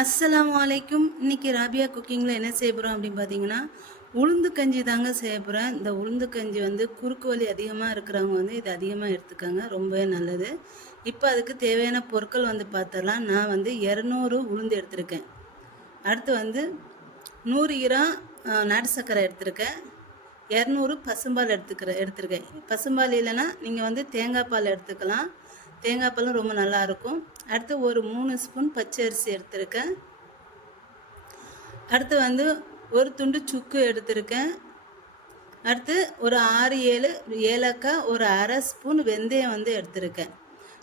அஸ்ஸலாமு அலைக்கும். இன்றைக்கி ராபியா குக்கிங்கில் என்ன செய்ய போகிறோம் அப்படின்னு பார்த்தீங்கன்னா, உளுந்து கஞ்சி தாங்க செய்ய போகிறேன். இந்த உளுந்து கஞ்சி வந்து குறுக்கு வலி அதிகமாக இருக்கிறவங்க வந்து இது அதிகமாக எடுத்துக்கோங்க, ரொம்பவே நல்லது. இப்போ அதுக்கு தேவையான பொருட்கள் வந்து பார்த்துடலாம். நான் வந்து 200 உளுந்து எடுத்திருக்கேன். அடுத்து வந்து 100 கிராம் நாட்டு சர்க்கரை எடுத்திருக்கேன். 200 பசும்பால் எடுத்திருக்கேன். பசும்பால் இல்லைன்னா நீங்கள் வந்து தேங்காய் பால் எடுத்துக்கலாம். தேங்காய் பாலும் ரொம்ப நல்லாயிருக்கும். அடுத்து ஒரு 3 ஸ்பூன் பச்சை அரிசி எடுத்திருக்கேன். அடுத்து வந்து ஒரு துண்டு சுக்கு எடுத்திருக்கேன். அடுத்து ஒரு 6-7 ஏலக்காய், ஒரு அரை ஸ்பூன் வெந்தயம் வந்து எடுத்திருக்கேன்.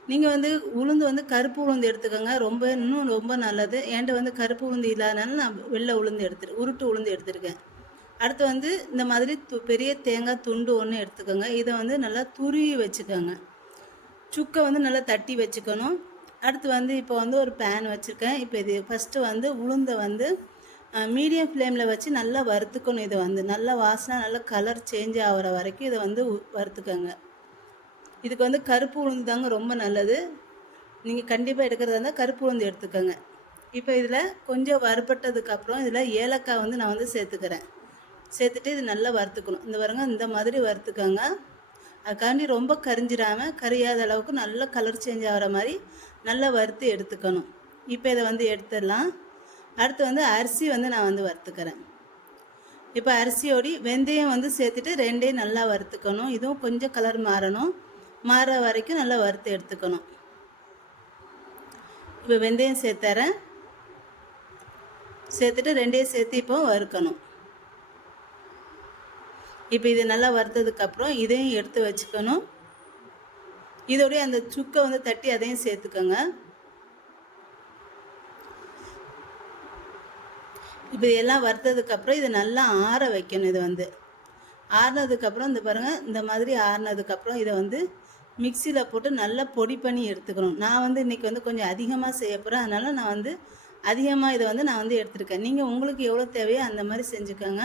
நீங்கள் வந்து உளுந்து வந்து கருப்பு உளுந்து எடுத்துக்கோங்க, இன்னும் ரொம்ப நல்லது. என்கிட்ட வந்து கருப்பு உளுந்து இல்லாதனால நான் வெள்ளை உளுந்து உருட்டு உளுந்து எடுத்திருக்கேன். அடுத்து வந்து இந்த மாதிரி பெரிய தேங்காய் துண்டு ஒன்று எடுத்துக்கோங்க. இதை வந்து நல்லா துருவி வச்சுக்கோங்க. சுக்கை வந்து நல்லா தட்டி வச்சுக்கணும். அடுத்து வந்து இப்போ வந்து ஒரு பேன் வச்சுருக்கேன். இப்போ இது ஃபஸ்ட்டு வந்து உளுந்தை வந்து மீடியம் ஃப்ளேமில் வச்சு நல்லா வறுத்துக்கணும். இதை வந்து நல்லா வாசனை நல்லா கலர் சேஞ்ச் ஆகிற வரைக்கும் இதை வந்து வறுத்துக்கோங்க. இதுக்கு வந்து கருப்பு உளுந்து தாங்க ரொம்ப நல்லது. நீங்கள் கண்டிப்பாக எடுக்கிறதா இருந்தால் கருப்பு உளுந்து எடுத்துக்கோங்க. இப்போ இதில் கொஞ்சம் வறுபட்டதுக்கப்புறம் இதில் ஏலக்காய் வந்து நான் வந்து சேர்த்துட்டு இது நல்லா வறுத்துக்கணும். இந்த பாருங்க, இந்த மாதிரி வறுத்துக்கோங்க. அதுக்காண்டி ரொம்ப கரியாத அளவுக்கு நல்ல கலர் சேஞ்ச் ஆகிற மாதிரி நல்லா வறுத்து எடுத்துக்கணும். இப்போ இதை வந்து எடுத்துடலாம். அடுத்து வந்து அரிசி வந்து நான் வந்து வறுத்துக்கிறேன். இப்போ அரிசியோடி வெந்தயம் வந்து சேர்த்துட்டு ரெண்டையும் நல்லா வறுத்துக்கணும். இதுவும் கொஞ்சம் கலர் மாற வரைக்கும் நல்லா வறுத்து எடுத்துக்கணும். இப்போ வெந்தயம் சேர்த்துட்டு ரெண்டையும் சேர்த்து இப்போ வறுக்கணும். இப்போ இது நல்லா வறுத்ததுக்கப்புறம் இதையும் எடுத்து வச்சுக்கணும். இதோடய அந்த சுக்கை வந்து தட்டி அதையும் சேர்த்துக்கோங்க. இப்போ இதெல்லாம் வறுத்ததுக்கப்புறம் இதை நல்லா ஆற வைக்கணும். இது வந்து ஆறினதுக்கப்புறம் இந்த பாருங்கள், இந்த மாதிரி ஆறினதுக்கப்புறம் இதை வந்து மிக்சியில் போட்டு நல்லா பொடி பண்ணி எடுத்துக்கணும். நான் வந்து இன்றைக்கி வந்து கொஞ்சம் அதிகமாக செய்ய போகிறேன், அதனால் நான் வந்து அதிகமாக இதை வந்து நான் வந்து எடுத்துருக்கேன். நீங்கள் உங்களுக்கு எவ்வளோ தேவையோ அந்த மாதிரி செஞ்சுக்கோங்க.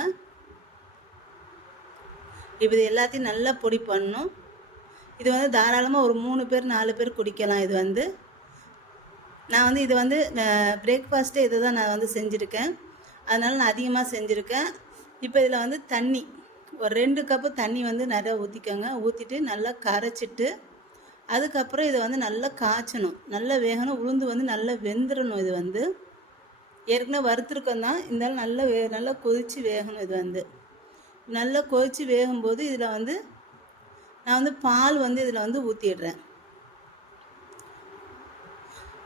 இப்போ இது எல்லாத்தையும் நல்லா பொடி பண்ணணும். இது வந்து தாராளமாக ஒரு 3 பேர் 4 பேர் குடிக்கலாம். இது வந்து நான் வந்து இது வந்து பிரேக்ஃபாஸ்ட்டே இதை தான் நான் வந்து செஞ்சுருக்கேன், அதனால் நான் அதிகமாக செஞ்சுருக்கேன். இப்போ இதில் வந்து தண்ணி ஒரு 2 கப்பு தண்ணி வந்து நிறையா ஊற்றிக்கோங்க. ஊற்றிட்டு நல்லா கரைச்சிட்டு அதுக்கப்புறம் இதை வந்து நல்லா காய்ச்சணும், நல்லா வேகணும். உளுந்து வந்து நல்லா வெந்துடணும். இது வந்து ஏற்கனவே வறுத்துருக்கோம் தான், இருந்தாலும் நல்லா கொதித்து வேகணும். இது வந்து நல்லா கொதித்து வேகும்போது இதில் வந்து நான் வந்து பால் வந்து இதில் வந்து ஊற்றிடுறேன்.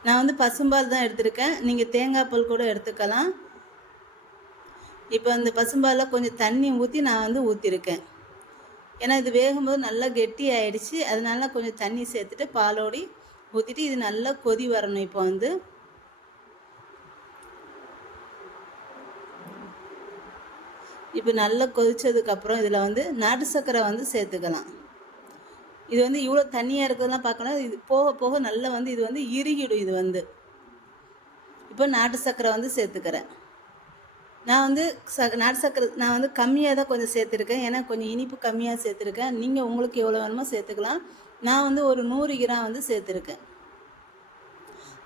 நான் வந்து பசும்பால் தான் எடுத்திருக்கேன், நீங்கள் தேங்காய் பால் கூட எடுத்துக்கலாம். இப்போ அந்த பசும்பாலில் கொஞ்சம் தண்ணி ஊற்றி நான் வந்து ஊற்றிருக்கேன். ஏன்னா இது வேகும்போது நல்லா கெட்டி ஆகிடுச்சு, அதனால கொஞ்சம் தண்ணி சேர்த்துட்டு பாலோடி ஊற்றிட்டு இது நல்லா கொதி வரணும். இப்போ வந்து இப்போ நல்லா கொதித்ததுக்கப்புறம் இதில் வந்து நாட்டு சர்க்கரை வந்து சேர்த்துக்கலாம். இது வந்து இவ்வளோ தண்ணியாக இருக்கிறதெல்லாம் பார்க்கணும். இது போக போக நல்லா வந்து இது வந்து இறுகிடும். இது வந்து இப்போ நாட்டு சர்க்கரை வந்து சேர்த்துக்கிறேன். நான் வந்து நாட்டு சர்க்கரை நான் வந்து கம்மியாக தான் கொஞ்சம் சேர்த்துருக்கேன், ஏன்னா கொஞ்சம் இனிப்பு கம்மியாக சேர்த்துருக்கேன். நீங்கள் உங்களுக்கு எவ்வளோ வேணுமோ சேர்த்துக்கலாம். நான் வந்து ஒரு 100 கிராம் வந்து சேர்த்துருக்கேன்.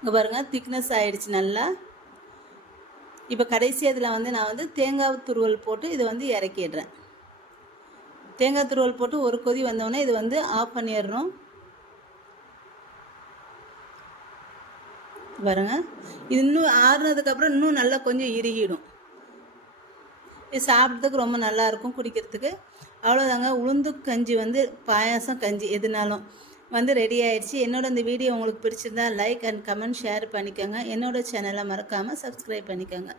இங்கே பாருங்கள், திக்னஸ் ஆகிடுச்சு நல்லா. இப்போ கடைசி அதில் வந்து நான் வந்து தேங்காய் துருவல் போட்டு இதை வந்து இறக்கிடுறேன். தேங்காய் துருவல் போட்டு ஒரு கொதி வந்தோடனே இது வந்து ஆஃப் பண்ணிடுறோம். பாருங்க, இது இன்னும் ஆறுனதுக்கப்புறம் இன்னும் நல்லா கொஞ்சம் இறுகிடும். இது சாப்பிட்றதுக்கு ரொம்ப நல்லாயிருக்கும், குடிக்கிறதுக்கு. அவ்வளோதாங்க, உளுந்து கஞ்சி வந்து பாயாசம் கஞ்சி எதுனாலும் வந்து ரெடி ஆயிடுச்சு. இந்த வீடியோ உங்களுக்கு பிடிச்சிருந்தா லைக் அண்ட் கமெண்ட் ஷேர் பண்ணிக்கோங்க. என்னோடய சேனலை மறக்காமல் சப்ஸ்கிரைப் பண்ணிக்கோங்க.